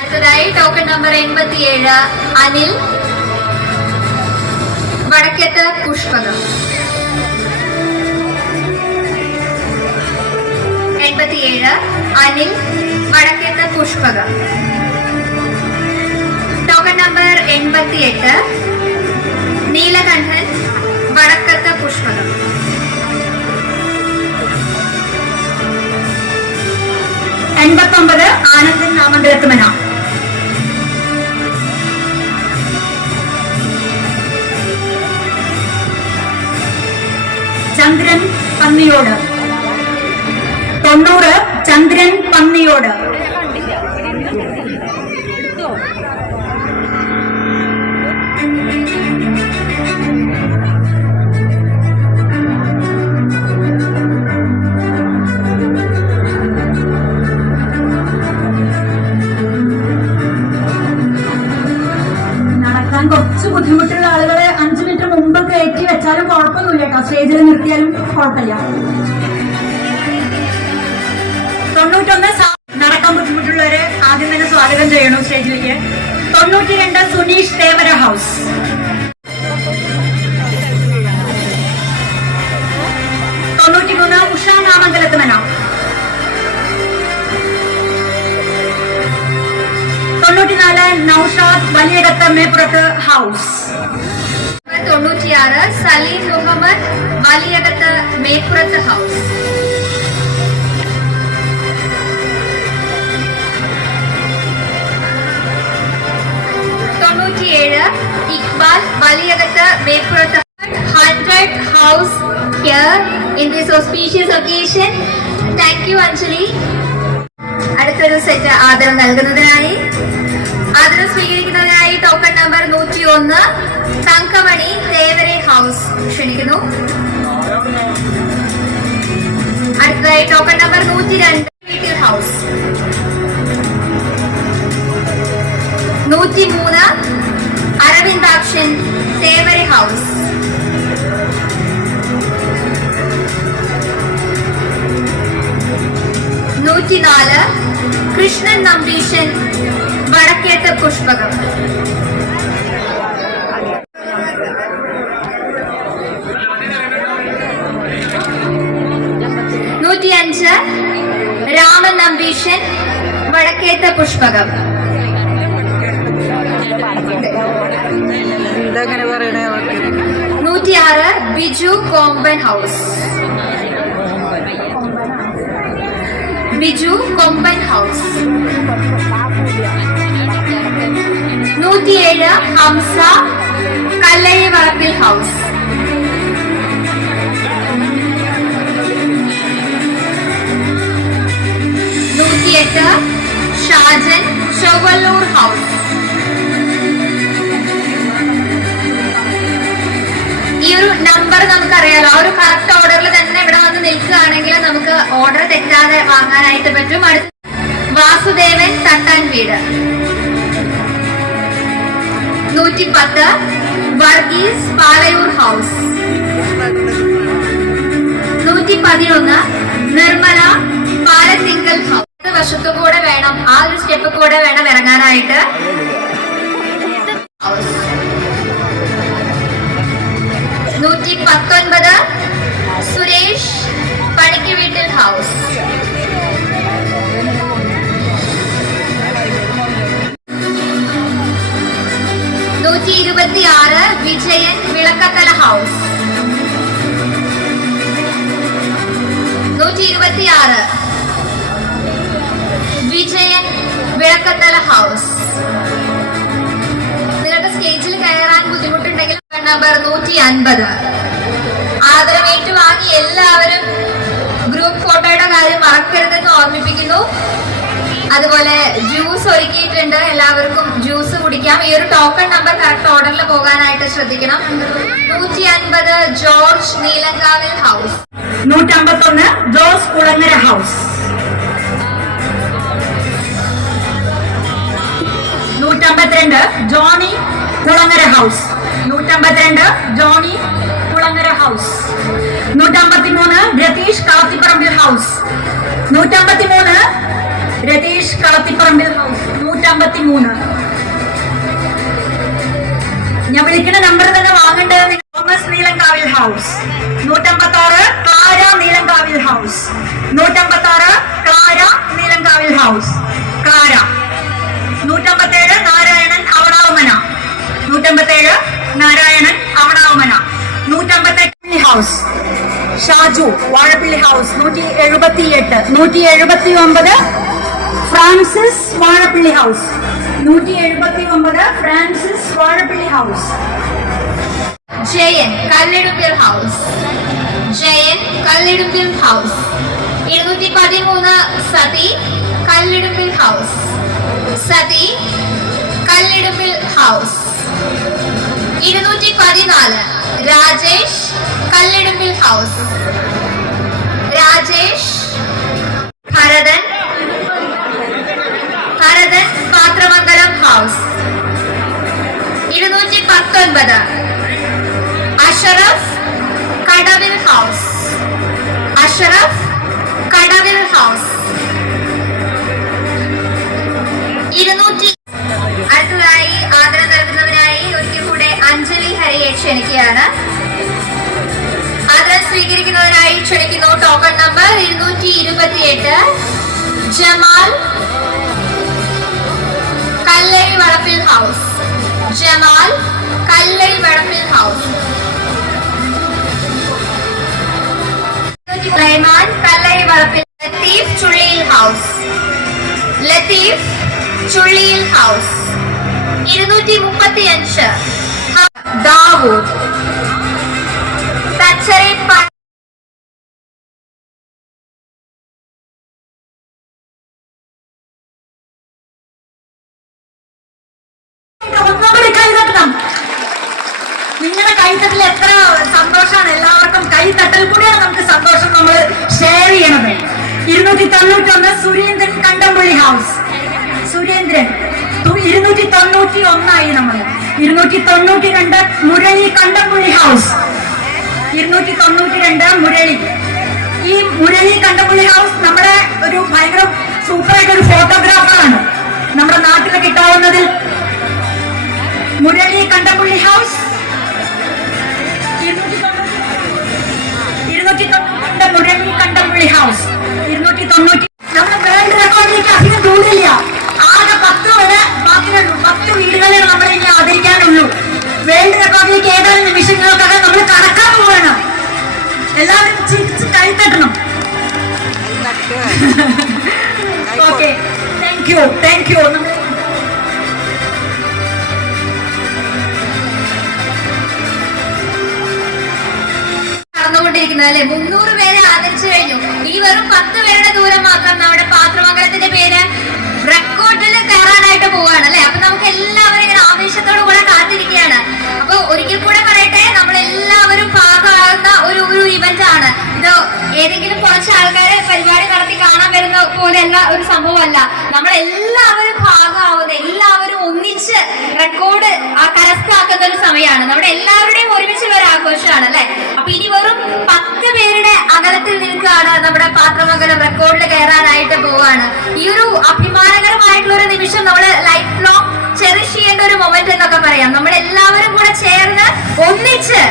അടുത്തതായി token number 87 Anil Vadakkath Pushpakam. 87 Anil Vadakkath Pushpakam. Token number 88 Neelakandan Vadakkath Pushpakam. 89 Anandan Namantharathumana. Chandran Panniyode. 90 Chandran Panniyode. കുറച്ച് ബുദ്ധിമുട്ടുള്ള ആളുകളെ 5 മിനിറ്റ് മുമ്പ് കയറ്റി വെച്ചാലും കുഴപ്പമൊന്നുമില്ല കേട്ടോ, സ്റ്റേജിൽ നിർത്തിയാലും കുഴപ്പമില്ല. 91 നടക്കാൻ ബുദ്ധിമുട്ടുള്ളവരെ ആദ്യം തന്നെ സ്വാഗതം ചെയ്യണം സ്റ്റേജിലേക്ക്. 92 Sunish Thevara house. 93 Usha Namangalathumana. 94 Noushad Valiyakath Meppurath house. 96 Saleem Muhammad Valiyakath Meppurath house. 97 Iqbal Valiyakath Meppurath. 100 house here in this auspicious occasion. Thank you Anjali. അടുത്തൊരു സെറ്റ് ആദരം നൽകുന്നതിനായി ആദരം സ്വീകരിക്കുന്നതിനായി token number 101 Thankamani Thevare house ക്ഷണിക്കുന്നു. അടുത്തതായി ടോക്കൺ നമ്പർ 102 വീട്ടിൽ house. 103 Aravindakshan Thevare house. 104 Krishnan Nambeesan Vadakketh Pushpakam. 105 Raman Nambeesan Vadakketh Pushpakam. 106 Biju കോമ്പൻ house. Biju കൊമ്പൻ ഹൗസ്. 107 ഹംസ കല്ലഴി വളപ്പിൽ ഹൗസ്. 108 ഷാജൻ ചൊവ്വല്ലൂർ ഹൗസ്. ഈ ഒരു നമ്പർ നമുക്കറിയാലോ, ആ ഒരു കറക്റ്റ് ഓർഡറിൽ തന്നെ ഇവിടെ വന്ന് നിൽക്കുകയാണെങ്കിൽ നമുക്ക് ഓർഡർ തെറ്റാതെ വാങ്ങാനായിട്ട് പറ്റും. അടുത്ത വാസുദേവൻ തട്ടാൻ വീട്. 110 വർഗീസ് പാലയൂർ ഹൗസ്. 111 നിർമ്മല പാലത്തിങ്കൽ ഹൗസ്. വശത്തു കൂടെ വേണം, ആ ഒരു സ്റ്റെപ്പ് കൂടെ വേണം ഇറങ്ങാനായിട്ട്. 119 സുരേഷ് പണിക്ക് വീട്ടിൽ house. 126 Vijayan Vilakkathala house. 126 Vijayan Vilakkathala house. നിങ്ങൾക്ക് സ്റ്റേജിൽ കയറാൻ ബുദ്ധിമുട്ടുണ്ടെങ്കിൽ നമ്പർ 150 ആദരം ഏറ്റുവാങ്ങി എല്ലാവരും ഗ്രൂപ്പ് ഫോട്ടോയുടെ കാര്യം മറക്കരുതെന്ന് ഓർമ്മിപ്പിക്കുന്നു. അതുപോലെ ജ്യൂസ് ഒരുക്കിയിട്ടുണ്ട്, എല്ലാവർക്കും ജ്യൂസ് കുടിക്കാം. ഈ ഒരു ടോക്കൺ നമ്പർ കറക്റ്റ് ഓർഡറിൽ പോകാനായിട്ട് ശ്രദ്ധിക്കണം. 150 George Neelankavil house. 151 Jose Kulangara house. 152 Johnny Kulangara house. 152 Johnny Kulangara house. 153 Ratheesh Kathipparambil house. 153 Ratheesh Kalathipparambil house 153. ഞാൻ വിളിക്കുന്ന നമ്പർ തന്നെ വാങ്ങേണ്ടത്. Thomas Neelankavil house 156. Clara Neelankavil house 156. Clara Neelankavil house. Clara 157. Narayanan Avanavamana 157. Narayanan Avanavamana 158 house. Shaju Vazhappally house 178. 179 Francis Vazhappally house 179 Francis Vazhappally house. Jayan Kallidumbil house. Jayan Kallidumbil house 213. Sati Kallidumbil house. Sati Kallidumbil house 214. Rajesh Kallidumbil house. Rajesh. Bharathan Bharathan Pathramangalam house 219. Ashraf കടവിൽ house. Ashraf കടവിൽ house 200. അടുത്തതായി ആദരം നൽകുന്നവരായി ഒരിക്കൽ കൂടെ അഞ്ജലി ഹരിയെ ക്ഷണിക്കുകയാണ്. ആദരം സ്വീകരിക്കുന്നതിനായി ക്ഷണിക്കുന്നു. ടോക്കൺ നമ്പർ 228 ജമാൽ കല്ലടി വളപ്പിൽ ഹൗസ്. ജമാൽ കല്ലടി വളപ്പിൽ ഹൗസ്. റഹ്മാൻ കല്ലടി വളപ്പിൽ. ലത്തീഫ് ചുള്ളിയിൽ ഹൗസ്. ലത്തീഫ് ചുള്ളിയിൽ ഹൗസ് 235. ദാവൂദ് തച്ചറി നിങ്ങളുടെ കൈത്തട്ടിൽ എത്ര സന്തോഷമാണ്. എല്ലാവർക്കും കൈത്തട്ടൽ കൂടെയാണ് നമുക്ക് സന്തോഷം നമ്മൾ ഷെയർ ചെയ്യണത്. 291 സുരേന്ദ്രൻ കണ്ടംപള്ളി ഹൗസ്. സുരേന്ദ്രൻ 291 നമ്മൾ. 292 മുരളി കണ്ടംപള്ളി ഹൗസ്. 292 മുരളി. ഈ മുരളി കണ്ടംപള്ളി ഹൗസ് നമ്മുടെ ഒരു ഭയങ്കര സൂപ്പറായിട്ട് ഒരു ഫോട്ടോഗ്രാഫറാണ് നമ്മുടെ നാട്ടിൽ കിട്ടാവുന്നതിൽ. മുരളി കണ്ടംപള്ളി ഹൗസ് 290. മുരളി കണ്ടംപള്ളി ഹൗസ് 290. നമ്മുടെ വേൾഡ് റെക്കോർഡിലേക്ക് അധികം ദൂരമില്ല. ആകെ 10 വരെ ബാക്കിയുള്ളൂ. 10 വീടുകളാണ് നമ്മൾ ഇനി ആദരിക്കാനുള്ളൂ. വേൾഡ് റെക്കോർഡിലേക്ക് ഏതാനും നിമിഷങ്ങൾക്കകം നമ്മൾ കടക്കാൻ പോവാണ്. എല്ലാവരും ചിരിച്ച് കൈത്തട്ടണം. Okay, thank you. Thank you. നടന്നുകൊണ്ടിരിക്കുന്നത് അല്ലെ. 300 പേരെ ആദരിച്ചു കഴിഞ്ഞു. ഇനി വെറും 10 പേരുടെ ദൂരം മാത്രം നമ്മുടെ പാത്രമംഗലത്തിന്റെ പേര് റെക്കോർഡിൽ കയറാനായിട്ട് പോവാണ് അല്ലെ. അപ്പൊ നമുക്ക് എല്ലാവരും ഇങ്ങനെ ആവേശത്തോടു കൂടെ കാത്തിരിക്കുകയാണ്. അപ്പൊ ഒരിക്കൽ കൂടെ പറയട്ടെ, നമ്മളെല്ലാവരും ഭാഗമാകുന്ന ഒരു ഇവന്റ് ആണ് ഇത്. ഏതെങ്കിലും കുറച്ച് ആൾക്കാരെ പരിപാടി നടത്തി കാണാൻ വരുന്ന പോലെയല്ല ഒരു സംഭവമല്ല. നമ്മളെല്ലാവരും ഭാഗമാവുന്ന, എല്ലാവരും ഒന്നിച്ച് റെക്കോർഡ് കരസ്ഥമാക്കുന്ന ഒരു സമയമാണ്. നമ്മുടെ എല്ലാവരുടെയും ഒരുമിച്ചുള്ള ഒരു ആഘോഷമാണ് അല്ലെ. അപ്പൊ ഇനി വെറും 10 പേരുടെ അകലത്തിൽ നിൽക്കുകയാണ് നമ്മുടെ പാത്രമംഗലം റെക്കോർഡിൽ കയറാനായിട്ട് പോവാണ്. ഈ ഒരു അഭിമാനകരമായിട്ടുള്ള ഒരു നിമിഷം നമ്മൾ ലൈഫ് ലോങ് ചെറിഷ് ചെയ്യേണ്ട ഒരു മൊമെന്റ് എന്നൊക്കെ പറയാം. നമ്മളെല്ലാവരും കൂടെ ചേർന്ന് ഒന്നിച്ച്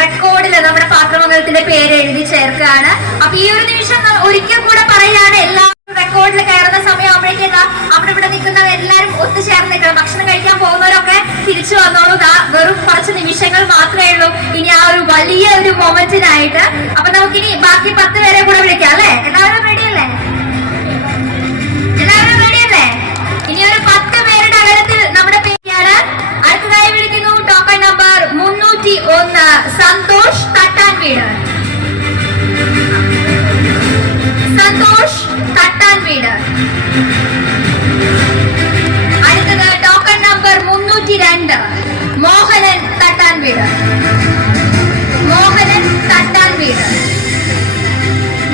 റെക്കോർഡിൽ നമ്മുടെ പാത്രമംഗലത്തിന്റെ പേര് എഴുതി ചേർക്കുകയാണ്. അപ്പൊ ഈ ഒരു നിമിഷം ഒരിക്കൽ കൂടെ പറയാണ്, എല്ലാവരും റെക്കോർഡിൽ കയറുന്ന സമയമാകുമ്പോഴേക്കും അവിടെ ഇവിടെ നിൽക്കുന്നവർ എല്ലാവരും ഒത്തുചേർന്ന് നിൽക്കണം. ഭക്ഷണം കഴിക്കാൻ പോകുന്നവരൊക്കെ തിരിച്ചു വന്നോളൂ. വെറും കുറച്ച് നിമിഷങ്ങൾ മാത്രമേ ഉള്ളൂ ഇനി ആ ഒരു വലിയ ഒരു മൊമെന്റിനായിട്ട്. അപ്പൊ നമുക്കിനി ബാക്കി 10 പേരെ കൂടെ വിളിക്കാം അല്ലെ. എല്ലാവരും റെഡിയല്ലേ? എല്ലാവരും റെഡിയല്ലേ? ഇനി ഒരു 10 പേരുടെ അകലത്തിൽ നമ്മുടെ പേരാണ്. അടുത്തതായി വിളിക്കുന്നു. Token number 301 Santhosh Thattanveedu. സന്തോഷ് തട്ടാൻവീട്. അടുത്തത് token number 302 Mohanan Thattanveedu. Mohanan Thattanveedu.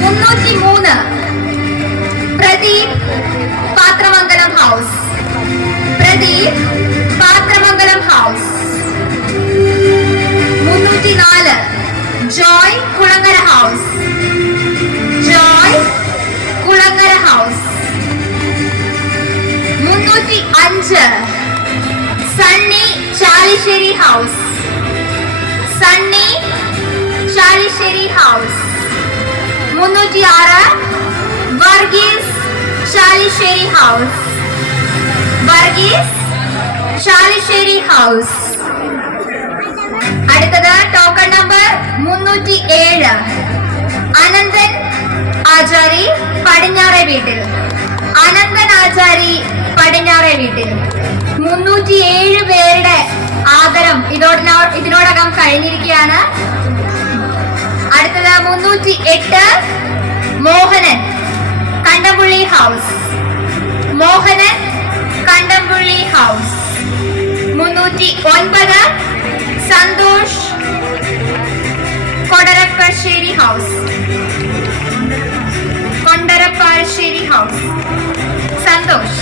303 Pradeep Pathramangalam house. Pradeep Pathramangalam house. 304 Joy Kulangara house. Joy Kulangara house. 305 Sunny Chalissery house. Sunny Chalissery house. 306 Varghese Chalissery house. Varghese Chalissery house. അടുത്തത് ടോക്കൺ നമ്പർ 307 അനന്തൻ ആചാരി പടിഞ്ഞാറേ വീട്ടിൽ. അനന്തൻ ആചാരി പടിഞ്ഞാറേ വീട്ടിൽ. 307 പേരുടെ ആദരം ഇതിനോടകം കഴിഞ്ഞിരിക്കുകയാണ്. അടുത്തത് 308 Mohanan Kandampully house. Mohanan Kandampully house. 309 Santhosh Kodarappassery house. Kondarappassery house. Santhosh.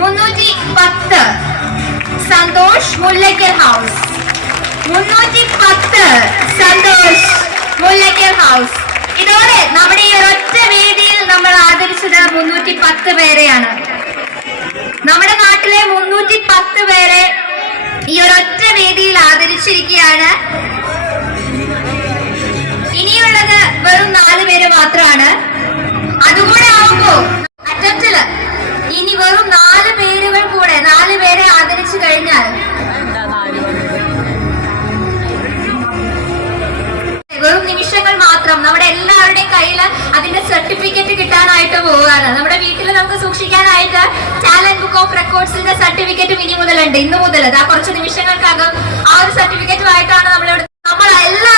310 Santhosh Mullackal house. 310 Santhosh Mullackal house. ഇതോടെ നമ്മുടെ ഈ ഒരൊറ്റ വേദിയിൽ നമ്മൾ ആദരിച്ചത് 310 പേരെയാണ്. നമ്മുടെ നാട്ടിലെ 310 പേരെ ഈ ഒരൊറ്റ വേദിയിൽ ആദരിച്ചിരിക്കുകയാണ്. ഇനിയുള്ളത് വെറും 4 പേര് മാത്രമാണ്. അതുകൂടെ ആവുമ്പോ അറ്റംപ്റ്റില് ഇനി വെറും 4 പേരുകൾ കൂടെ 4 പേരെ ആദരിച്ചു കഴിഞ്ഞാൽ വെറും നിമിഷങ്ങൾ മാത്രം നമ്മുടെ എല്ലാവരുടെയും കയ്യിൽ അതിന്റെ സർട്ടിഫിക്കറ്റ് കിട്ടാനായിട്ട് പോവുകയാണ്. നമ്മുടെ വീട്ടിൽ നമുക്ക് സൂക്ഷിക്കാനായിട്ട് ടാലന്റ് ബുക്ക് ഓഫ് റെക്കോർഡ്സിന്റെ സർട്ടിഫിക്കറ്റും ഇനി മുതലുണ്ട്. ഇന്ന് മുതൽ കുറച്ച് നിമിഷങ്ങൾക്കകം ആ ഒരു സർട്ടിഫിക്കറ്റുമായിട്ടാണ് നമ്മൾ എല്ലാ